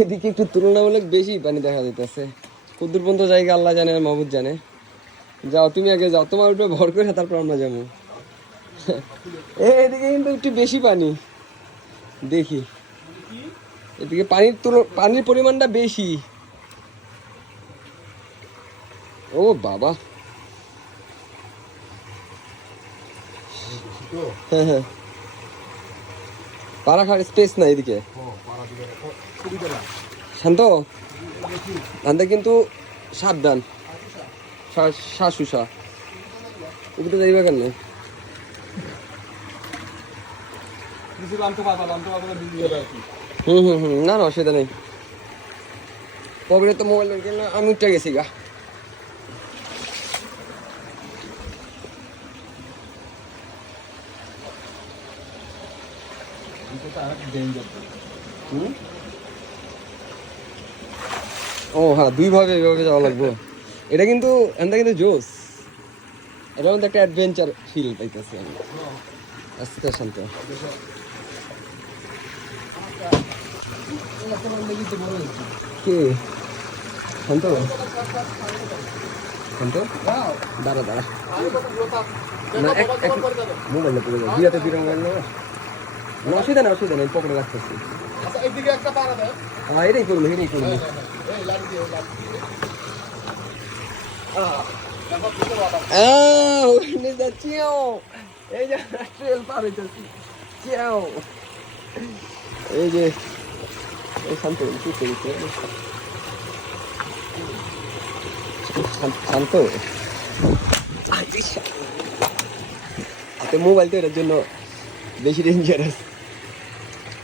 এদিকে একটু তুলনামূলক বেশি পানি দেখা যাইতেছে। কদ্দুর পর্যন্ত জায়গা আল্লাহ জানে আর মাহবুব জানে। যাও তুমি আগে যাও, তোমার উপরে ভর করে তারপর আমরা যাবো। এদিকে কিন্তু একটু বেশি পানি দেখি, এদিকে পানির পরিমাণটা বেশি। ও বাবা, হ্যাঁ হ্যাঁ, পাড়া খাওয়ার স্পেস নাই এদিকে। শান্ত ধান্দা কিন্তু সাবধান, শাশুষা উপরে যাইবা কেন? না না, অসুবিধা নেই। পকেটে তো মোবাইল না, আমি উঠে গেছি গা। ও হ্যাঁ, দুইভাবে এভাবে যাওয়া লাগবো। এটা কিন্তু জোস, এটা মধ্যে একটা অ্যাডভেঞ্চার ফিল পাইতেছি আমি। আস্তে শান্ত, কি শান্ত শান্ত, দাঁড়া দাঁড়া, মোবাইল বিয়াতে দুইটা মোবাইল নেওয়া অসুবিধা নেই, অসুবিধা নেই, পকেটে রাখতেছি। হ্যাঁ এটাই করবো, এটাই করবো। এই যে ট্রেল পার হইতেছি, এই যে শান্ত শান্ত, মোবাইল তো এটার জন্য বেশি ডেঞ্জারাস।